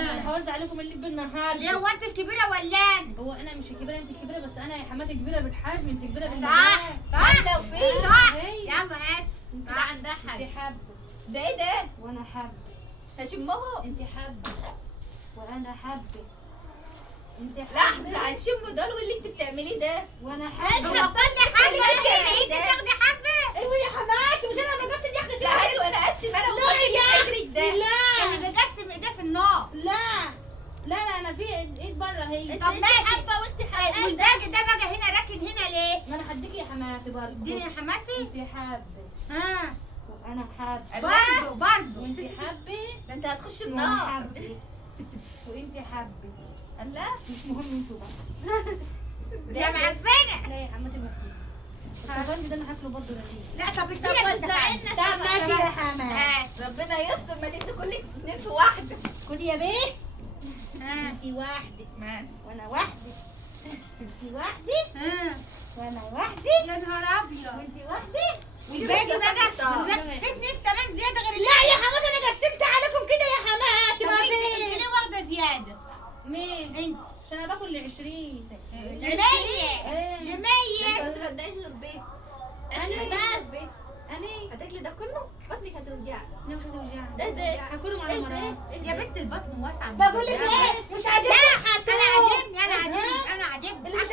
انا حاولت عليكم اللي بالنهار. ليه هو انت الكبيره ولا انا؟ هو انا مش الكبيره، انت الكبيره، بس انا يا حماتي كبيره بالحجم، انت كبيره صح بالنهار. صح لو في صح. هي. يلا هات. انت صح. عندها حاجه. انت حابه ده ايه ده؟ وانا حابه. هشمهم. انت حابه وانا حابه. انت حابه لحظه هنشم دول واللي انت بتعمليه ده. وانا حابه. هو كل حاجه انت تاخدي حبه. ايوه يا حماتي، مش انا بقسم يا اخي لا هاتي وانا اقسم انا لا وفرحي يا فكرك ده. لا اللي بيقسم ايديه في النار. لا لا انا في ايد بره هي. طب ماشي. حبه وانت حبه. والباقي ده بقى هنا راكن هنا ليه؟ ما انا هديكي يا حماتي برضه. اديني يا حماتي. انت حابه ها وانا حابه. برضه وانت حابه ده انت هتخش وانا النار. حابه وانت حابه. الله. مش مهم انتوا بقى. يا معفنه. لا يا حماتي ما فيه. الطبنج ده انا هاكله برضه لذيذ. لا طب طب اديني وزعينا طب ماشي يا حماتي. هات. ربنا يستر ما انتوا كلك اتنين في واحده. كل يا بيه. ها انت واحده ماشي. وانا واحده. انت واحده ها وانا واحده يا نهار ابيض. وانت واحده. والباقي بقى طب. في اتنين كمان زياده غير لا يا حماتي انا قسمت عليكم كده يا حماتي. طب ما انت فيه. ليه واخده زياده؟ مين؟ انت عشان انا باكل ل 20. لمية ايه. لمية. ما ترداش غير بيت. انا بس بيت. انا هتاكلي ده كله بطنك هتوجعك. لا مش هتوجعني. ده ده. هاكلهم على مرات. يا بنت البطن واسعه. بقول لك ايه، مش عاجبني انا عاجبني انا عاجبني انا عاجبني. اللي مش